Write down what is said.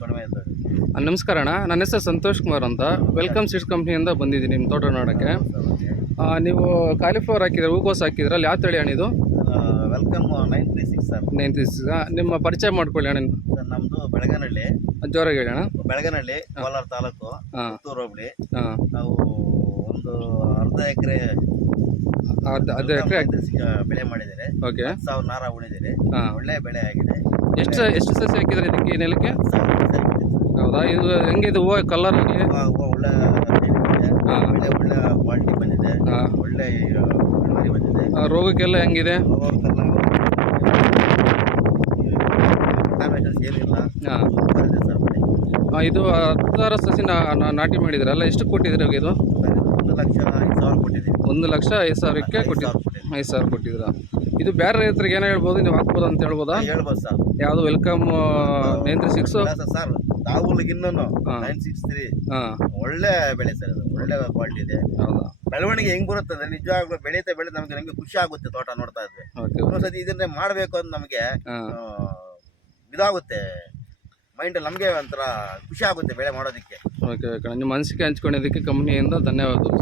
ಕಡಿಮೆ ಇರ್ತದೆ. ನಮಸ್ಕಾರ ಅಣ್ಣ, ನನ್ನ ಹೆಸರು ಸಂತೋಷ್ ಕುಮಾರ್ ಅಂತ. ವೆಲ್ಕಮ್ ಸೀಡ್ಸ್ ಕಂಪ್ನಿಯಿಂದ ಬಂದಿದ್ದೀನಿ ನಿಮ್ಮ ತೋಟ ನೋಡೋಕ್ಕೆ. ನೀವು ಕಾಲಿಫ್ಲವರ್ ಹಾಕಿದ್ರೆ, ಹೂಕೋಸು ಹಾಕಿದ್ರೆ, ಅಲ್ಲಿ ಯಾವ ತಳಿ ಅಣ್ಣ ಇದು? Welcome 936 sir. 936. ನಿಮ್ಮ ಪರಿಚಯ ಮಾಡ್ಕೊಳ್ಳಿ ಅಣ್ಣ. ಸರ್ ನಮ್ಮದು ಬೆಳಗನಹಳ್ಳಿ. ಜೋರಾಗಿ ಹೇಳಿ ಅಣ್ಣ. ಬೆಳಗನಹಳ್ಳಿ, ಕೋಲಾರ ತಾಲೂಕು, ಪುತ್ತೂರು ಹೋಬಳಿ. ನಾವು ಒಂದು ಅರ್ಧ ಎಕರೆ ಬೆಳೆ ಮಾಡಿದ್ದಾರೆ. ಓಕೆ. 10,000 ನಾರ ಉಳಿದಿದೆ. ಒಳ್ಳೆ ಬೆಳೆ ಆಗಿದೆ. ಎಷ್ಟು ಸಸಿ ಹಾಕಿದ್ರೆ ಇದಕ್ಕೆ ನೆಲಕ್ಕೆ? ಹೌದಾ? ಇದು ಹೆಂಗಿದೆ ಹೂವು ಕಲರ್ ಆಗಲಿ? ಒಳ್ಳೆ ಬೆಳೆ, ಒಳ್ಳೆ ಕ್ವಾಲಿಟಿ ಬಂದಿದೆ. ಒಳ್ಳೆ ಇಳುವರಿ ಬಂದಿದೆ. ರೋಗಕ್ಕೆಲ್ಲ ಹೆಂಗಿದೆ? ಏನಿಲ್ಲ. ಇದು 10,000 ಸಸಿ ನಾಟಿ ಮಾಡಿದ್ರಲ್ಲ, ಎಷ್ಟು ಕೊಟ್ಟಿದ್ರೆ ಇದು? 1,05,000 ಕೊಟ್ಟಿದ್ದೀವಿ. 1,05,000ಕ್ಕೆ ಕೊಟ್ಟಿದ್ದು. 5,000 ಕೊಟ್ಟಿದ್ದೀರಾ? ಇದು ಬೇರೆ ರೈತರಿಗೆ ಏನೋ ಹೇಳ್ಬೋದು, ನೀವು ಹಾಕ್ಬೋದು ಅಂತ ಹೇಳ್ಬೋದಾ? ಹೇಳ್ಬೋದು ಸರ್. ಯಾವುದು ವೆಲ್ಕಮ್ 936? ಸರ್ ರಾಹುಲ್ಗೆ ಇನ್ನೊಂದು 963 ಒಳ್ಳೆ ಬೆಳೆ ಸರ್. ಅದು ಒಳ್ಳೆ ಕ್ವಾಲಿಟಿ ಇದೆ. ಹೌದಾ? ಬೆಳವಣಿಗೆ ಹೆಂಗ್ ಬರುತ್ತೆ ಅಂದ್ರೆ ನಿಜವಾಗ್ಲೂ ಬೆಳೀತಾ ನಮಗೆ ಖುಷಿ ಆಗುತ್ತೆ. ತೋಟ ನೋಡ್ತಾ ಇದ್ವಿ ಸತಿ ಇದನ್ನೇ ಮಾಡಬೇಕು ಅಂತ ನಮಗೆ ಇದಾಗುತ್ತೆ. ಮೈಂಡ್ ನಮಗೆ ಒಂಥರ ಖುಷಿ ಆಗುತ್ತೆ ಬೆಳೆ ಮಾಡೋದಕ್ಕೆ. Okay okay. ನಿಮ್ಮ ಅನಿಸಿಕೆ ಹಂಚ್ಕೊಂಡಿದ್ದಕ್ಕೆ ಕಂಪ್ನಿಯಿಂದ ಧನ್ಯವಾದಗಳು.